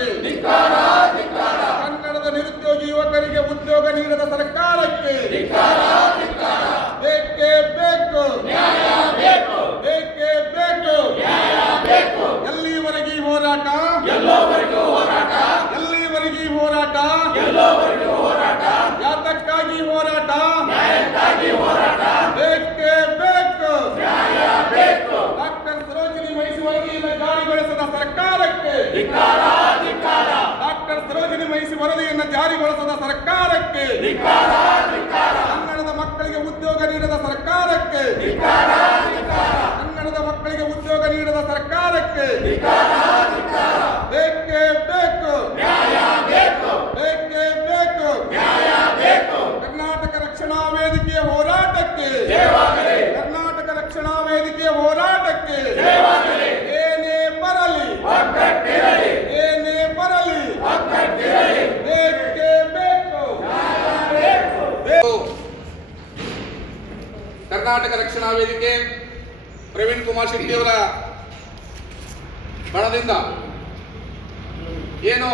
ಸರ್ಕಾರಕ್ಕೆ, ಕನ್ನಡದ ನಿರುದ್ಯೋಗಿ ಯುವಕರಿಗೆ ಉದ್ಯೋಗ ನೀಡದ ಸರ್ಕಾರಕ್ಕೆ ಬೇಕೇ ಬೇಕು, ಬೇಕೇ ಬೇಕು. ಎಲ್ಲಿವರೆಗೆ ಈ ಹೋರಾಟ? ಎಲ್ಲಿವರೆಗೆ ಈ ಹೋರಾಟ? ಯಾತಕ್ಕಾಗಿ ಹೋರಾಟ? ಬೇಕೇ ಬೇಕು. ಡಾಕ್ಟರ್ ಸರೋಜಿನಿ ಮಹಿಷಿ ವರದಿಯನ್ನು ಜಾರಿಗೊಳಿಸದ ಸರ್ಕಾರಕ್ಕೆ, ಡಾಕ್ಟರ್ ಸರೋಜಿನಿ ಮಹಿಷಿ ವರದಿಯನ್ನು ಜಾರಿಗೊಳಿಸದ ಸರ್ಕಾರಕ್ಕೆ, ಕನ್ನಡದ ಮಕ್ಕಳಿಗೆ ಉದ್ಯೋಗ ನೀಡದ ಸರ್ಕಾರಕ್ಕೆ, ಕನ್ನಡದ ಮಕ್ಕಳಿಗೆ ಉದ್ಯೋಗ ನೀಡದ ಸರ್ಕಾರಕ್ಕೆ ಬೇಕೇ ಬೇಕು, ಬೇಕೇ ಬೇಕು. ಕರ್ನಾಟಕ ರಕ್ಷಣಾ ವೇದಿಕೆಯ ಹೋರಾಟಕ್ಕೆ, ಕರ್ನಾಟಕ ರಕ್ಷಣಾ ವೇದಿಕೆಯ ಹೋರಾಟಕ್ಕೆ ಏನೇ ಬರಲಿ, ಏನೇ ಬರಲಿ ಬೇಕೇ ಬೇಕು. ಕರ್ನಾಟಕ ರಕ್ಷಣಾ ವೇದಿಕೆ ಪ್ರವೀಣ್ ಕುಮಾರ್ ಶೆಟ್ಟಿ ಅವರ ಬಣದಿಂದ ಏನು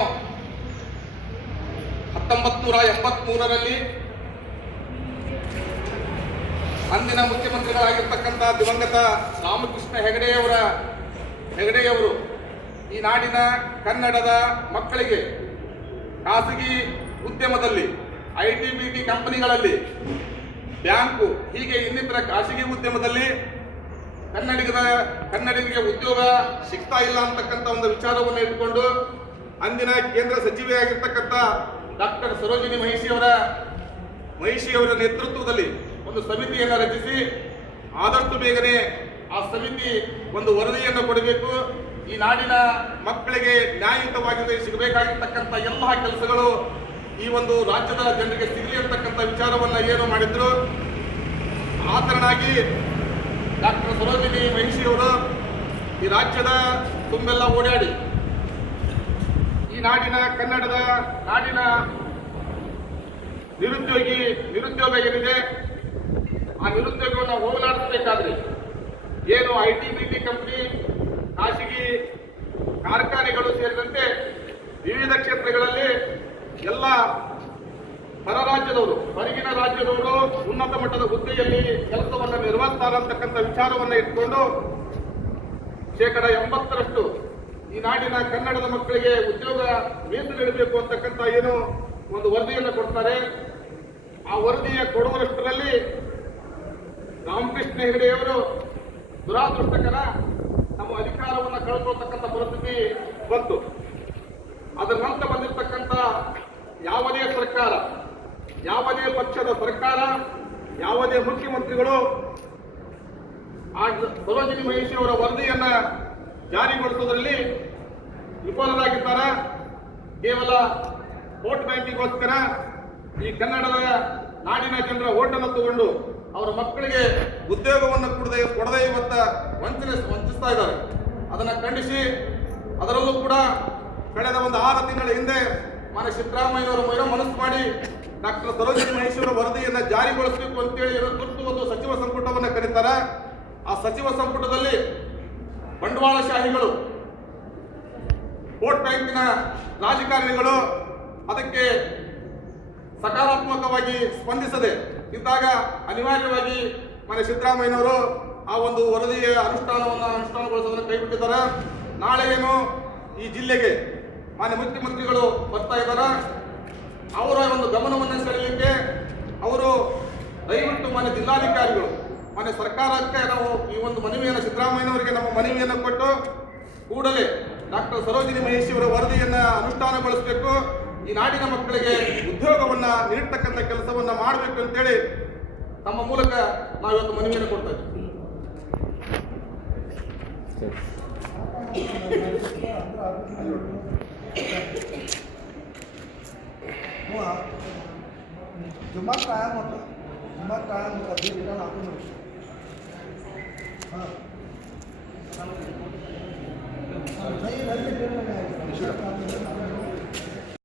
1983ರಲ್ಲಿ ಅಂದಿನ ಮುಖ್ಯಮಂತ್ರಿಗಳಾಗಿರ್ತಕ್ಕಂಥ ದಿವಂಗತ ರಾಮಕೃಷ್ಣ ಹೆಗಡೆಯವರು ಈ ನಾಡಿನ ಕನ್ನಡದ ಮಕ್ಕಳಿಗೆ ಖಾಸಗಿ ಉದ್ಯಮದಲ್ಲಿ, ITBT ಕಂಪನಿಗಳಲ್ಲಿ, ಬ್ಯಾಂಕು ಹೀಗೆ ಇನ್ನಿತರ ಖಾಸಗಿ ಉದ್ಯಮದಲ್ಲಿ ಕನ್ನಡಿಗರಿಗೆ ಉದ್ಯೋಗ ಸಿಗ್ತಾ ಇಲ್ಲ ಅಂತಕ್ಕಂಥ ಒಂದು ವಿಚಾರವನ್ನು ಇಟ್ಟುಕೊಂಡು ಅಂದಿನ ಕೇಂದ್ರ ಸಚಿವೆಯಾಗಿರ್ತಕ್ಕಂಥ ಡಾಕ್ಟರ್ ಸರೋಜಿನಿ ಮಹಿಷಿಯವರ ನೇತೃತ್ವದಲ್ಲಿ ಒಂದು ಸಮಿತಿಯನ್ನು ರಚಿಸಿ ಆದಷ್ಟು ಬೇಗನೆ ಆ ಸಮಿತಿ ಒಂದು ವರದಿಯನ್ನು ಕೊಡಬೇಕು. ಈ ನಾಡಿನ ಮಕ್ಕಳಿಗೆ ನ್ಯಾಯಯುತವಾಗಿ ಸಿಗಬೇಕಾಗಿರ್ತಕ್ಕಂಥ ಎಲ್ಲ ಕೆಲಸಗಳು ಈ ಒಂದು ರಾಜ್ಯದ ಜನರಿಗೆ ಸಿಗಲಿ ಅಂತಕ್ಕಂಥ ವಿಚಾರವನ್ನು ಏನು ಮಾಡಿದ್ರು. ಆ ತರನಾಗಿ ಡಾಕ್ಟರ್ ಸರೋಜಿನಿ ಮಹಿಷಿಯವರು ಈ ರಾಜ್ಯದ ತುಂಬೆಲ್ಲ ಓಡಾಡಿ ಈ ನಾಡಿನ ಕನ್ನಡದ ನಾಡಿನ ನಿರುದ್ಯೋಗ ಏನಿದೆ ಆ ನಿರುದ್ಯೋಗವನ್ನು ಹೋಗಲಾಡಿಸಬೇಕಾದ್ರೆ ಏನು ITBT ಕಂಪನಿ, ಖಾಸಗಿ ಕಾರ್ಖಾನೆಗಳು ಸೇರಿದಂತೆ ವಿವಿಧ ಕ್ಷೇತ್ರಗಳಲ್ಲಿ ಎಲ್ಲ ಹೊರಗಿನ ರಾಜ್ಯದವರು ಉನ್ನತ ಮಟ್ಟದ ಹುದ್ದೆಯಲ್ಲಿ ಕೆಲಸವನ್ನು ನಿರ್ವಹಿಸ್ತಾರೆ ಅಂತಕ್ಕಂಥ ವಿಚಾರವನ್ನು ಇಟ್ಕೊಂಡು 80% ಈ ನಾಡಿನ ಕನ್ನಡದ ಮಕ್ಕಳಿಗೆ ಉದ್ಯೋಗ ಮೀಸಲಿಡಬೇಕು ಅಂತಕ್ಕಂಥ ಏನು ಒಂದು ವರದಿಯನ್ನು ಕೊಡ್ತಾರೆ. ಆ ವರದಿಯ ಕೊಡುವಷ್ಟರಲ್ಲಿ ರಾಮಕೃಷ್ಣ ಹೆಗಡೆಯವರು ದುರಾದೃಷ್ಟಕರ ನಮ್ಮ ಅಧಿಕಾರವನ್ನು ಕಳ್ಕೊಳ್ತಕ್ಕಂಥ ಪರಿಸ್ಥಿತಿ ಬಂತು. ಅದರ ನಂತರ ಬಂದಿರತಕ್ಕಂಥ ಯಾವುದೇ ಸರ್ಕಾರ, ಯಾವುದೇ ಪಕ್ಷದ ಸರ್ಕಾರ, ಯಾವುದೇ ಮುಖ್ಯಮಂತ್ರಿಗಳು ಆ ಸರೋಜಿನಿ ಮಹಿಷಿ ಅವರ ವರದಿಯನ್ನ ಜಾರಿಗೊಳಿಸುವುದರಲ್ಲಿ ವಿಫಲರಾಗಿದ್ದಾರೆ. ಕೇವಲ ವೋಟ್ ಬ್ಯಾಂಕಿಗೋಸ್ಕರ ಈ ಕನ್ನಡದ ನಾಡಿನ ಜನರ ಓಟನ್ನು ತಗೊಂಡು ಅವರ ಮಕ್ಕಳಿಗೆ ಉದ್ಯೋಗವನ್ನು ಕೊಡದೆ ಇವತ್ತು ವಂಚಿಸ್ತಾ ಇದ್ದಾರೆ. ಅದನ್ನು ಖಂಡಿಸಿ ಅದರಲ್ಲೂ ಕೂಡ ಕಳೆದ ಒಂದು 6 ತಿಂಗಳ ಹಿಂದೆ ಮಾನ್ಯ ಸಿದ್ದರಾಮಯ್ಯನವರು ಮನಸ್ಸು ಮಾಡಿ ಡಾಕ್ಟರ್ ಸರೋಜಿನಿ ಮಹಿಷಿ ಅವರ ವರದಿಯನ್ನು ಜಾರಿಗೊಳಿಸಬೇಕು ಅಂತೇಳಿ ತುರ್ತು ಒಂದು ಸಚಿವ ಸಂಪುಟವನ್ನು ಕರೀತಾರೆ. ಆ ಸಚಿವ ಸಂಪುಟದಲ್ಲಿ ಬಂಡವಾಳಶಾಹಿಗಳು, ವೋಟ್ ಬ್ಯಾಂಕಿನ ರಾಜಕಾರಣಿಗಳು ಅದಕ್ಕೆ ಸಕಾರಾತ್ಮಕವಾಗಿ ಸ್ಪಂದಿಸದೆ ಇದ್ದಾಗ ಅನಿವಾರ್ಯವಾಗಿ ಮಾನ್ಯ ಸಿದ್ದರಾಮಯ್ಯನವರು ಆ ಒಂದು ವರದಿಯ ಅನುಷ್ಠಾನಗೊಳಿಸೋದನ್ನು ಕೈಬಿಟ್ಟಿದ್ದಾರೆ. ನಾಳೆ ಏನು ಈ ಜಿಲ್ಲೆಗೆ ಮಾನ್ಯ ಮುಖ್ಯಮಂತ್ರಿಗಳು ಬರ್ತಾ ಇದ್ದಾರೆ. ಅವರ ಒಂದು ಗಮನವನ್ನು ಸೆಳೆಯಲಿಕ್ಕೆ ಅವರು ದಯವಿಟ್ಟು ಮಾನ್ಯ ಜಿಲ್ಲಾಧಿಕಾರಿಗಳು, ಮಾನ್ಯ ಸರ್ಕಾರಕ್ಕೆ ನಾವು ಈ ಒಂದು ಮನವಿಯನ್ನು, ಸಿದ್ದರಾಮಯ್ಯನವರಿಗೆ ನಮ್ಮ ಮನವಿಯನ್ನು ಕೊಟ್ಟು ಕೂಡಲೇ ಡಾಕ್ಟರ್ ಸರೋಜಿನಿ ಮಹಿಷಿ ಅವರ ವರದಿಯನ್ನು ಅನುಷ್ಠಾನಗೊಳಿಸಬೇಕು, ಈ ನಾಡಿನ ಮಕ್ಕಳಿಗೆ ಉದ್ಯೋಗವನ್ನು ನೀಡತಕ್ಕಂಥ ಕೆಲಸವನ್ನು ಮಾಡಬೇಕು ಅಂತೇಳಿ ತಮ್ಮ ಮೂಲಕ ನಾವು ಇವತ್ತು ಮನವಿಯನ್ನು ಕೊಡ್ತಾ ಇದ್ದೀವಿ. जुम्मा कायम होता, जुम्मा कायम होता, 2 आपण